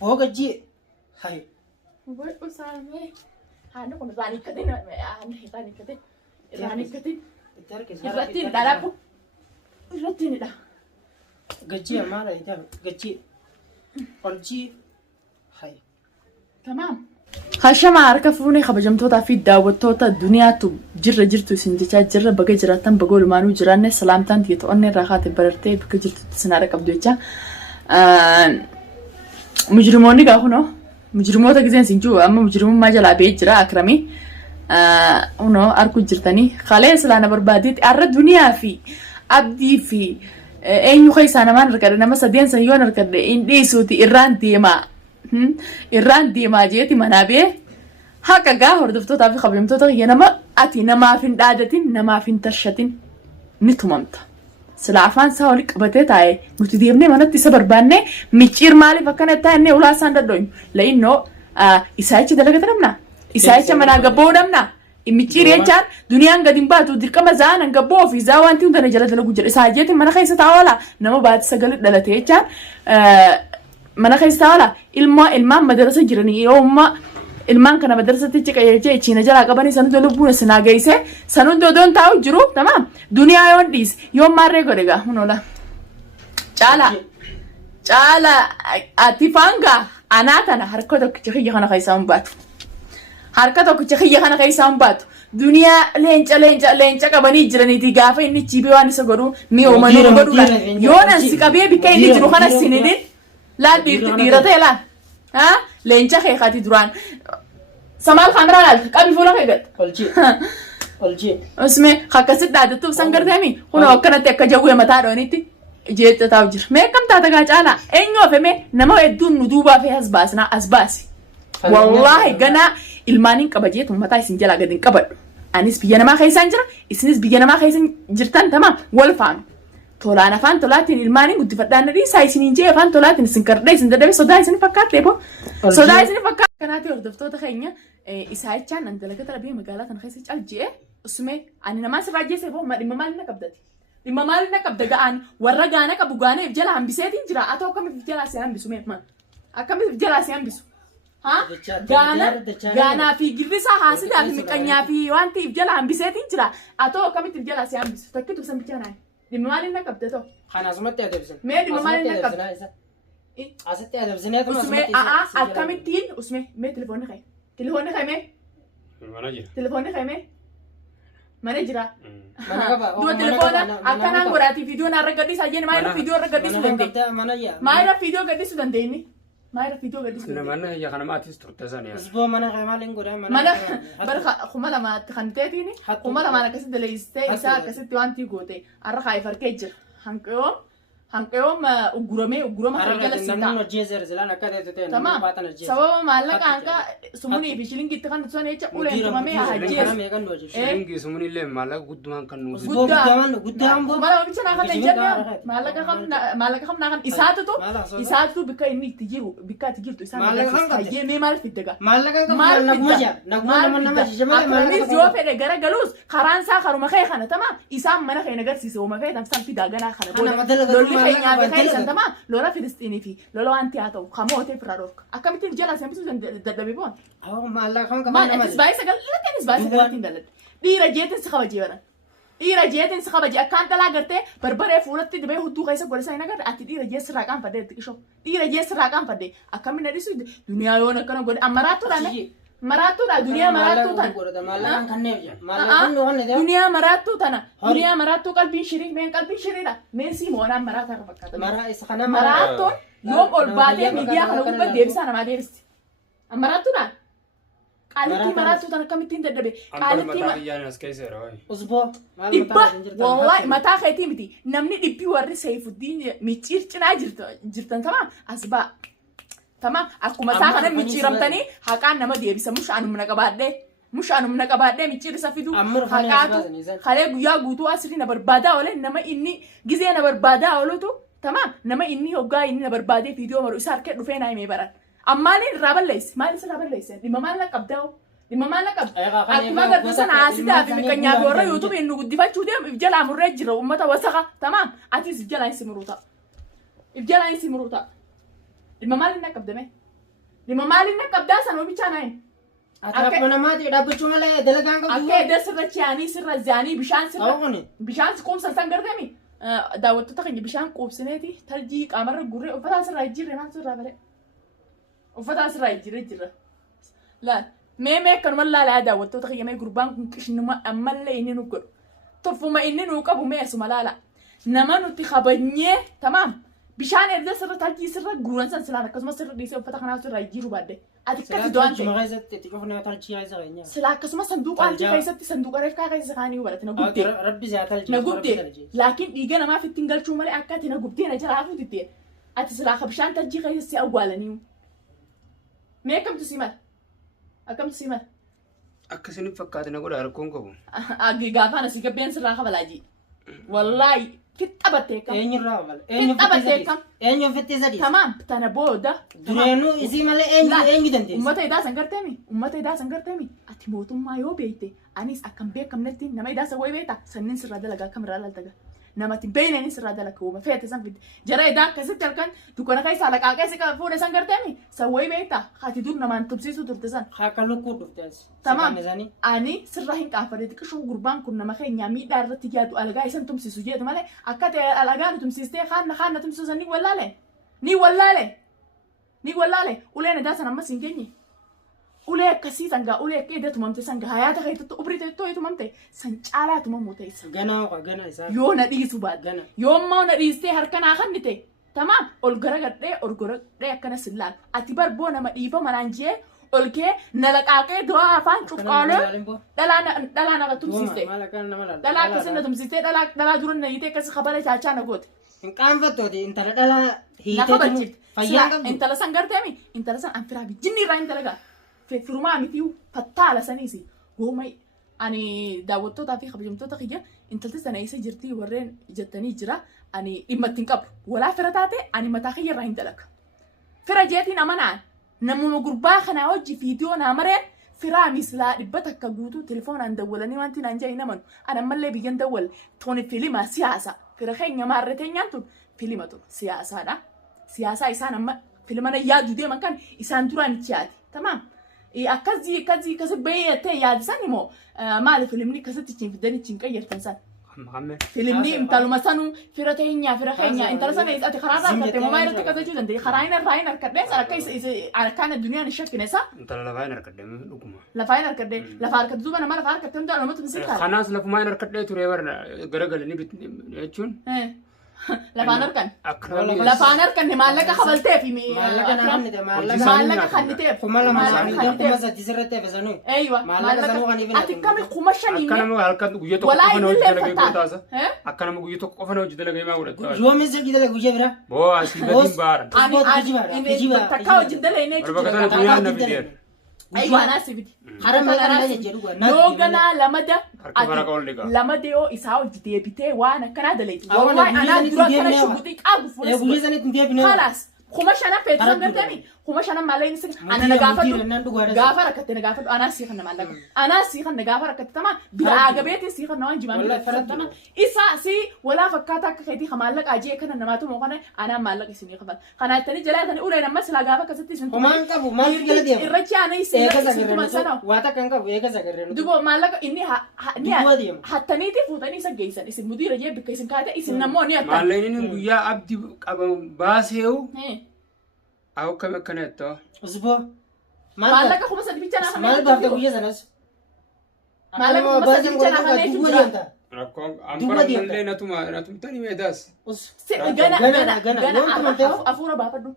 Oggi hai Voi usame hanno con rani kadin rani kadin rani kadin irratti dalaku irratti nida gaji amala ida gaji olji hai tamam hashama harka fuune kabajamtoota fi daawwattoota duniyaatu jirtu isin jecha jirra baga jiraatan baga lumaanuu jiraanne salaamtaan tiyatoonne raakaate barartee bakka jirtu sinaara qabdu jecha mujrimoonni gaahuno mujrimoota giseen sinjuu amma mujrimummaa jalaa bee jira akrami uno arku jirtanii khalee islaana barbaaditti arra duniyaa fi abdii fi eenyu keessa namaan argade nama sadeen san yoon argade indhiisuuti irraan deemaa jeeti manaa haqa gaa hordoftootaa fi kabajamtoota kiyya nama ati namaaf hin dhaadatin namaaf hin tarshatin ni tumamta. Sila afaan isaa wali qabatee taa'e nuti deemnee manatti isa barbaannee micciir maaliif akkana taa'ennee ulaa isaan dadhooynu la'innoo isaayicha dalagata namna isaayicha manaa gabboo namna micciir jechaan duniyaan gadi hin baatu dirqama zaan gabboo ofii zaa wanti hundana jala dalagu jira isaa jeetiin mana keessa taa'ola nama baati sagalee dhalate jechaan mana keessa taa'ola ilmaan madarasa jiranii yoomma ilmaan kana madarasatti ciqayeechee ciina jalaa qabanii sanuu lubbuun sinaa geessee sanuu dodoon taa'u jiru tamam duniyaa yoon dhiis yoon maarree godhe gaa hunola caala ati faangaa anaa tana harka tokkicha kiyya kana keessaa hin baatu harka tokkicha kiyya kana keessaa hin baatu duniyaa leenca qabanii jiraniiti gaafa inni chiibee waan isa godhu mi'a uumanii godhuudha yoon ansi qabee bikka inni jiru kana sinidin laal dhiira ta'e laal leenca keekati duraan samal kamera laal qabi fuula keegat olji usme hakkasit dhaadatu sangartemi kuno akkanatti akka jawwee mataa dhoonitti jecha taa'u jira mee kam taata gaa caala eenyu ofeme nama hedduun nu duubaa fi asbaasi wallahi gana ilmaaniin qaba jeetu mataa isin jalaa gadi hin qabadhu anis biyya namaa keessaan jira isinis biyya namaa keessan jirtan tamam wal faanu tolaan afaan tolaatiin ilmaaniin guddifadhaan dhiisaa isiniin jee afaan tolaatiin isin kardee isin dadhabe sodaa isin fakkaatte bo sodaa isin fakkaate kanaati hordoftoota keenya isaayichaan an dalagata rabee magaalaa kana keessa calji'e usume ani namaa sirraa jeesse bo dhimma maali na qabdati dhimma maali na qabda ga'aan warra gaana qabu gaaneef jala hambiseetiin jira atoo akkamiif jalaa si hambisu meeqman akkamiif jalaa si hambisu gaanaa fi girrisaa haasidaa fi miqanyaa fi wantiif jala hambiseetiin jira atoo akkamiif jalaa si hambisu takkitu sambicha naan dhimma maali na qabda too kanasumatti adabsan mee dhimma maali na qabda asitti adabsinee usme akkamittiin usme mee telefoonni kee mee telefoonni kee mee mana jira dua telefoona akkanaan godhaati viidiyoon har'a gadhiisaa jenni maayira viidiyoo irra gadhiisuu dandeenya maayira viidiyoo gadhiisuu dandeenyi maayira viidiyoo gadhiisuu dandeenya mana ya kana maatis turte sani usboo mana kamaaliin godhaa mana barka kuma lamaatti kan ta'eetiini kuma lamaan akkasitti daleessitee isaa akkasitti wanti goote har'a kaayee farkee jira hanqeewwan ugurama eegala sitaa namni hojjeezer zilaan akka ta'e tamam sababa maallaqa hanqa sumunii fi shilingitti kan tusan jecha uleen tumamee hajjees shilingi sumuni illee maallaqa guddumaan kan nuusi guddaan boo mala bicha naa kan jenna maallaqa kam naa kan isaatu bikka inni itti jiru bikka itti jirtu isaan hayyee mee maal fiddaga maallaqa kan naguma nama jijjiirama akkamiis yoo fedhe gara galuus karaan isaa karuma kee kana tamam isaan mana kee nagarsiise uuma kee tamsaan fidaa ganaa kana booda kaynya bekai santama lola filistini fi lola wanti atau kamote fradork akamitin jala sambisu daddabe bon maalla kan ma is bai sagal latin is bai sagal tin dalad dira jetin si khabaji bana dira jetin si khabaji akkan tala garte barbare fulatti dibe hudu kaisa gorisa ina gar ati dira jes raqam fade tikisho dira jes raqam fade akamin disu dunia yona kana god amaratu dane maratu da dunia maratu tan dunia maratu tana dunia maratu qalbi shirin men qalbi shirida messi moona marata fakata mara isa kana maratu yom ol baade media kana gubba debisa na ma debisi maratu da qalbi maratu tana kamitin daddabe qalbi usbo dibba wallahi mata khayti miti namni dibbi warri sayfuddin micir cina jirtan tamam asba tamam akkuma isaa kana micciiramtanii haqaan nama deebisa mushaanum naqabaadhe micciirisa fidu haqaatu kalee guyyaa guutuu asirri na barbaadaa oole nama inni gizee na barbaadaa oolutu tamam nama inni hoggaa inni na barbaadee viidiyoo maru isa harkee dhufee naa himee baran ammaanii irraa balleessi maal isa irraa balleessi dhimma maal na qabdaa dhimma maal na qabda akkuma garbisan haasidaa fi miqanyaa fi warra yuutuub inni guddifachuu deemu if jalaa murree jira ummata wasaqa tamam atis if jalaa hin simuruuta dhimma maal na qabdame Dhimma maaliin akka abdaa sana bichaa naayin. Ati mana maatii dhaabbachuu malee dalagaan qabu. Akka edda sirra ciyaanii sirra zaanii bishaan sirra. Ta'uu kuni. Bishaan quubsan san gargami. Daawwattoota keenya bishaan quubsineeti taljii qaamarra gurree uffata asirraa ijjiirre maal sirraa bare. Uffata asirraa ijjiirre jira. Laal mee akkanuma laalaa daawwattoota keenya mee gurbaan kun qishnuma ammallee inni nu godhu. Tolfuma inni nu qabu mee asuma laala. Nama nuti kabanyee tamaam. Bishaan edda sirra taljii sirra guuran san silaan akkasumas sirra dhiisee uffata kanaa sirraa ijjiiruu baadde. Ati akkasi do'an ta'e. Sila akkasumas sanduuqa altii keessatti sanduuqa reefkaa keessa kaanii hubalate na gubdee. Rabbi isaa talchii. Na gubdee. Laakiin dhiiga namaaf ittiin galchuu malee akka ati na gubdee na jala hafuuti itti. Ati silaa ka bishaan taljii keessa si awwaalanii. Mee akkamtu si mala? Akkamtu si mala? Akkasiin fakkaate na godha harkoon qabu. Gaafaan asii gabbeen sirraa kabalaajii. Wallaahi. Fitta battee kam. Eenyurraa bala. Fitta battee kam. Eenyu fittee sadii. Tamaam tana booda. Dureenuu isii malee eenyu dandeessi. Uummata idaa sangarteemi. Uummata idaa sangarteemi. Ati mootummaa yoo beekte anis akkam beekamnetti nama idaa san wayi beekta sanniin sirraa dalagaa kamirraa laltaga. Namatti beeyneeni sirraa dalaga uuma feete san fidde. Jara idaa akkasitti halkan dukkana keessa laqaaqee si fuudhe sangarteemi. San wayi beekta ati dur namaan tubsiisuu turte san. Haaka lukkuu dhuftees. Tamaam ani sirraa hin qaafadhe xiqqishoo gurbaan kun nama keenya miidhaa irratti yaadu alagaa isan tumsiisu jedhu malee akka ta'e alagaa nu tumsiistee haana tumsiisu san ni wallaale uleen idaa san ammas hin geenye. Ulee akkasii sangaa ulee akka edda tumamte sangaa hayaata keessatti ubrii ta'e tumamte san caalaa tumamuu ta'e. Gana isaa. Yoo na dhiisu baadde. Yoo ammoo na dhiistee harka naa kannite. Tamaam ol garagadhee akkana sillaan. Ati barboo nama dhiifa manaan jee olkee na laqaaqee du'aa afaan cuqqaalee dhalaa naga tumsiiste. Dhalaa akkasii na tumsiiste dhalaa dura na hiitee akkasii kabala chaachaa na goote. Hin qaanfattooti intala dhalaa hiitee fayyaa qabu. Intala san garteemi intala san anfiraa bijinni irraa intala gaa. Firumaa miti fattaala saniisi goomay ani daawwattootaa fi kabajamtoota kiyya intalti sana isa jirtii warreen jettanii jira ani dhimma ittiin qabu walaa fira taate ani mataa kiyya irraa hin dalaga. Fira jeetiin amanaan namuma gurbaa kanaa hojii fiidiyoo naa mareen firaa mislaa dhibbata akka guutuu telefoonaan dawwalanii wanti naan jee hin amanu ani ammallee biyyan dawwal tooni fiilima siyaasa fira keenya maarrateenyaan tun fiilima tun siyaasaadha. Siyaasaa isaan amma fiilmana yaadu deeman kan isaan duraan itti yaadi. Tamaam. Akkasii baay'atee yaadisan immoo maali filimni akkasitti ittiin fidanii ittiin qayyartan san. Filimni intaluma sanuu fira teenyaa fira keenya intala sana ati karaa irraa harkattee moomaa irratti qaqqabachuu dandeenya. Karaa inni irraa hin harkadhee akka akkaan addunyaan hin shakkine isa. Intala lafaa hin harkadhee dhuguma. Lafaa hin harkadhee lafa harkattu duuba nama lafa harkattee hundaa namatti misiltaa. Kanaas lafumaa hin harkadhee ture bara garagalanii jechuun. Lafaan harkan. Lafaan harkan maallaqa kabalteef maallaqa kanniteef. Kuma lama sadii sirratti eebbisanu. Eeywa maallaqa ati kami kuma shanii. Akka nama halkan guyyaa tokko qofa na hojii dalagee gootaasa. Akka nama guyyaa tokko qofa na hojii dalagee maa godhatu. Yoo mis hojii dalagee guyyaa bira. Boo asii gadiin baara. Takka hojii dalagee Barbaqatan guyyaa na fideera. Eeywa anaa sibiti. Yoo ganaa lamada yoo isaa hojii deebitee waan akkanaa daleeti. Wallahi anaa dura kana shugutii qaabu fuudhee. Kalaas kuma shana feetu sangartanii kuma shana maallaqa inni sirrii ana na gaafadhu gaafa rakkatte na gaafadhu anaa sii kan na maallaqa anaa sii kan na gaafa rakkatte tamaa biraa gabeetiin sii kan na waan jimaan tamaa isaa sii walaa fakkaataa akka keetii kan maallaqa ajee kana namaatu moo kana anaa maallaqa isinii qabal kana ittanii jalaatanii ulee nama silaa gaafa akkasitti isin Kumaan qabu maal gala deemu irrachi ana isin tuman sana waata kan qabu eega sagarreenu dubo maallaqa inni hattaniiti fuutanii isa geessan isin mudiira jee bikka isin kaate isin namoo ni hattan Maallaqni inni guyyaa abdii qaban baaseewu Aku kami kena itu. Usbo. Malah kau masa dibicara sama Malah bapak guyya sanas. Malah kau masa dibicara sama itu juga. Aku ampar malle natum tani medas. Gana afura bapak dulu.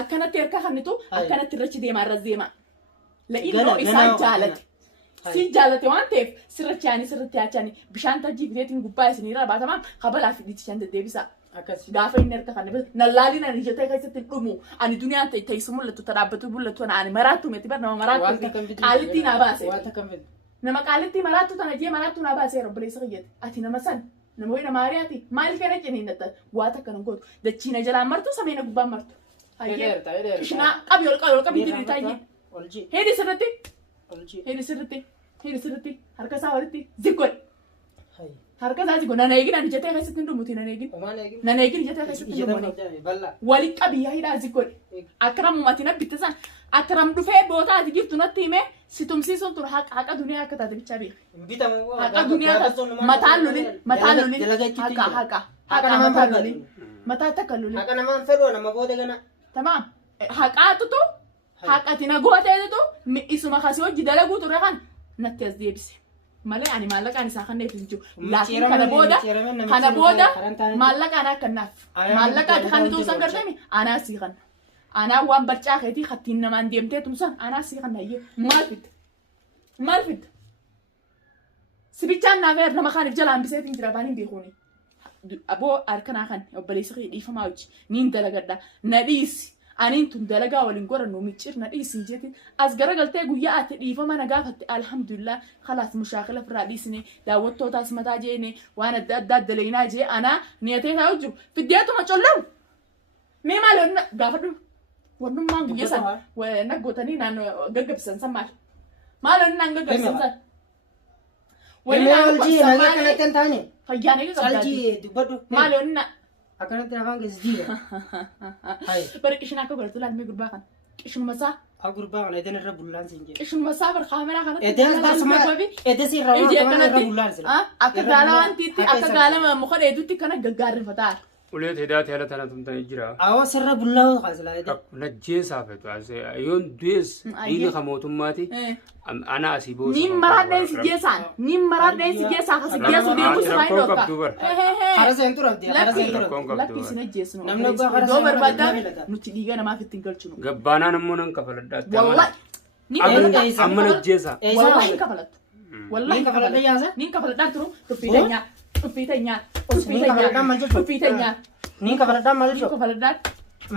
Akana terka kan itu akana terci dia marah zema. La ino isan jalat. Si jalat yang antep sirrachani bishanta jibnetin gubbai sinira batama kabel afid dicanda dia bisa. Gaafa inni harka kan nallaalii na ijatee keessatti dhumu ani duniyaan ta'e mul'atu tadhaabbatu mul'atu ani maraattu miti bar nama maraattu qaalitti na baase nama qaalitti maraattu tana jee maraattu na baase robboleessa fayyade ati nama san nama wayna maariyaati maal kana jeniin datta waata kana gootu dachiina jalaan martu sameena gubbaan martu hayyee ishina qabi ol qabi dibri taayee heedi sirritti harka isaa walitti ziggol Harka isaati kun nan eegin ani jetee keessatti hin dhumuti nan eegin. Omaan eegin. Nan eegin jetee keessatti hin dhumuni. Bal'aa. Wali qabiyyaa hidhaa asii godhe. Akkaram uummatiin abbitte san akkaram dhufee boota ati giftu natti himee si tumsiisuun tun haqa duniyaa akka taate bichaa beeka. Bitamu. Haqa duniyaa taate mataan lolin haqa nama mataan lolin mataa takka lolin. Haqa namaan fedhoo nama booda gana. Tamaam haqaatutu haqati na gooteetu isuma kasii hojii dalaguu ture kan natti as deebise. Malee ani maallaqaan isaa kan neefis jiru. Laakiin kana booda maallaqaan akka naaf. Maallaqaati kan nuti san gargami anaa sii kan. Anaa waan barcaa keetii hattiin namaan deemtee tumsan anaa sii kan nayyee maal fidda? Maal fidda? Sibichaan naaf nama kaaniif jala hambiseetiin jira afaan hin beekuuni. Aboo harkanaa kan obboleessa kee dhiifamaa hojii niin dalagadha na dhiisi. Aniin tun dalagaa waliin gorannu micciir na dhiisii jeetiin as garagaltee guyyaa ati dhiifama na gaafatte alhamdulillah khalaas mushaakila firraa dhiisne daawwattootaas mataa jeene waan adda addaa dalaginaa jee anaa niyatee taa'u jiru fiddeetuma collamu mee maal gaafadhu wannummaan guyyaa san naggootanii naan gaggabsan san maal naan gaggabsan san Wali naan gaggabsan taane fayyaanee gaggabsan salji dubbadhu maal onna akkanatti afaan keessa jiira. Bari qishin akka godhatu laalmee gurbaa kan qishuma isaa. Gurbaa kana edan irra bullaan siin jedhe. Qishuma isaa bar kaameraa kanatti. Edes irra bullaan sila. Akka gaala wantiitti akka gaala muka dheedutti kana gaggaarrifataa. Ulee teedaati haala tana tumtanii jira. Awwa sirra bullaa kaasila edan. Najjeesaa fetu yoon du'es dhiiga ka mootummaati ana asii booda. Niin maraadheen si jeesaan niin maraadheen si jeesaa kasi jeesu deemu si fayin dhoofka. Hara seentu rabdi hara seentu rabdi. Lakki si najjeesnu. Namni obbaa hara doo barbaadaa nuti dhiiga namaaf ittiin galchinu. Gabbaanaan ammoo nan kafaladhaatti. Wallahi. Amma najjeesaa. Wallahi hin kafalattu. Wallahi hin kafaladhaa. Niin kafaladhaa turu tuffiteenyaa. Tuffiteenyaa. Tuffiteenyaa. Niin kafaladhaa maal Niin kafaladhaa.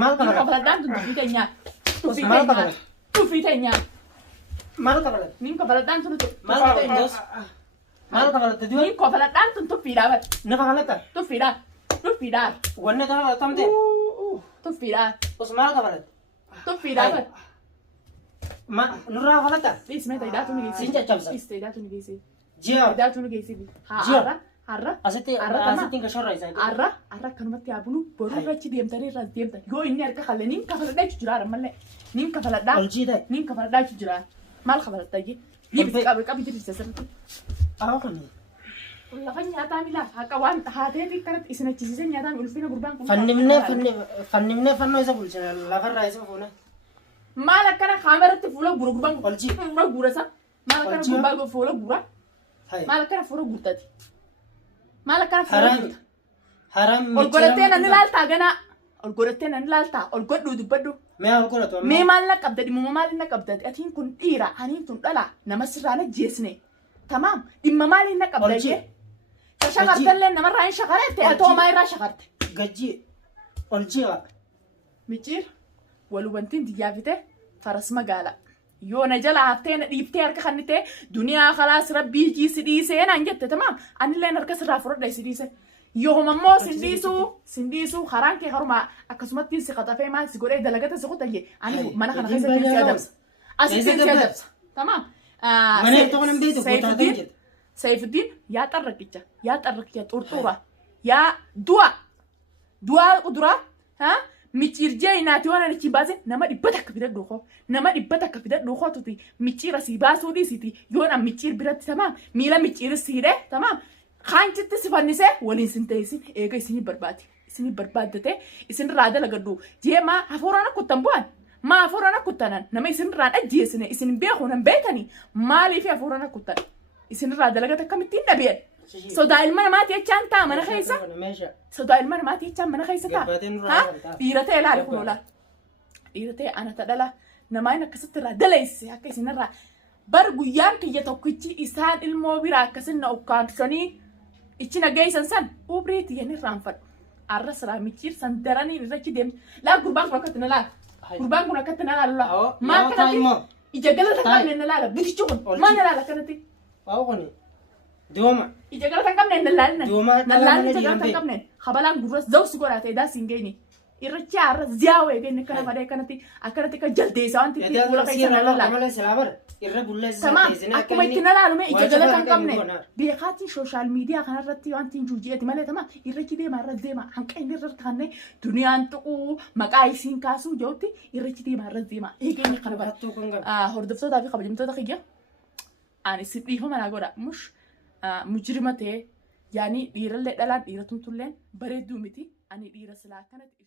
Maal Niin kafaladhaa tuffiteenyaa. Tuffiteenyaa. Tuffiteenyaa. Maal kafaladhaa? Niin kafaladhaan turu Maal kafaladhaa? Maal kafaladhaa du'a? Niin kafaladhaan tun tuffiidhaa bar. Na kafaladhaa? Tuffiidhaa. Tuffiidhaa. Wanne kafaladhaa tamte? Tuffiidhaa. Os maal kafaladhaa? Tuffiidhaa bar. Nurraa kafaladhaa? Dhiismee ta'iidhaa tuni geessi. Siin caccabsa. Dhiis ta'iidhaa tuni geessi. Ji'a. Ta'iidhaa tuni geessi. Har'a. Asitti ka shorra isaa. Har'a akkanumatti haa bulu boruu irratti deemtanii irraas deemtan yoo inni harka qalle niin kafaladhaa jechuun jiraara malee niin kafaladhaa. Olchii ta'e. Niin kafaladhaa jechuun jiraara. Maal kafaladhaa jee? Biibis qabi jirti sasirratti. Awwa kami. Lafa nyaataa milaaf haqa waan haateetii kanatti isin achisiisee nyaataa ulfina gurbaan kun. Fannifnee fannoo isa bulchina lafarraa isa fuuna. Maal akkana kaameratti fuula gura gurbaan kun. Olchii. Fuula gura isa. Maal akkana gurbaa fuula gura. Maal akkana fuula gurtaati. Maal akkana fuula gurta. Haram. Ol godhattee nan ilaaltaa ganaa. Ol godhattee nan ilaaltaa. Ol godhuu dubbadhu. Mee ol godhatu. Mee maal na qabda dhimma maal na qabda atiin kun dhiira aniin tun dhala nama sirraa na jeesne. Tamaam dhimma maaliin na qabda jee. Shakartallee namarraa hin shakarette atoo maayirraa shakarte. Gajjii. Olchii qaba. Micciir wal hubantiin xiyyaafite faras magaala. Yoo na jala haftee na dhiiftee harka kannitee duniyaa khalaas rabbii jiisi dhiisee naan jette tamaam anillee harka sirraa fudhadha isi dhiise. Yoo mammoo sindiisuu karaan kee haruma akkasumatti si qaxafee maal si godhee dalagata si qotayye ani mana kana keessatti si adamsa. Asitti si adamsa. Tamaam. Mana tokko nam beeku gootaatiin jedhe. Saifuddin yaa xarrakicha xurxura yaa du'a quduraa micciirjee inaati waan ani baase nama dhibbata akka fidadhu koo nama dhibbata akka fidadhu koo tuti micciira si baasuu dhiisiti yoo nam micciir biratti tamaam miila micciiris si hidhee tamaam kaanchitti si fannisee waliin sin teessin eega isinii barbaaddate isinirraa dalagadhu jee maa hafuuraan akkuttan bu'an maa hafuuraan akkuttanan nama isinirraan ajjeesine isin beekuu nan beekanii maaliif hafuuraan akkuttan isinirraa dalagata akkamittiin dhabeedha. Sodaa ilma namaati jechaan ta'a mana keessa. Sodaa ilma namaati jechaan mana keessa ta'a. Dhiira ta'e laala kun oolaa. Dhiira ta'e ana ta'dhala namaan akkasitti irraa daleesse akka isinirraa bar guyyaan kiyya tokkichi isaan ilmoo biraa akkasin na ukkaamsanii ichi nageessan san ubriiti yan irraanfadhu. Arra siraa micciirsan daranii irrachi deemtu. Laa gurbaan kun akkatti na laala. Gurbaan kun akkatti na laala. Maa kanatti ija galata qabne na laala. Bitichi kun maa na laala kanatti. Waaw kuni. Dooma. Ija galata qabne na laala. Dooma. Na laala ija galata qabne. Habalaan gurras zawsi godhaa ta'e daas hin geenye. irrachi arra ziyaawee genne kana fadee akkanatti kan jaldeessa wanti itti fuula keessa na lallaa. Malee silaa bar irra bulleessa Tamam akkuma itti na laalume ija jala kan qabne beekaatiin sooshaal miidiyaa kanarratti wanti hin juuji'eeti malee tamam irrachi deema irra deema hanqa inni irra taanne duniyaan tuquu maqaa isiin kaasuu jawutti irrachi deema irra deema eegeenyi kana barattuu kan gabu. Hordoftootaa fi kabajamtoota kiyya ani si dhiifama naa godha mujrima ta'e yaani dhiirallee dhalaan dhiira tumtulleen bareedduu miti ani dhiira silaa akkanatti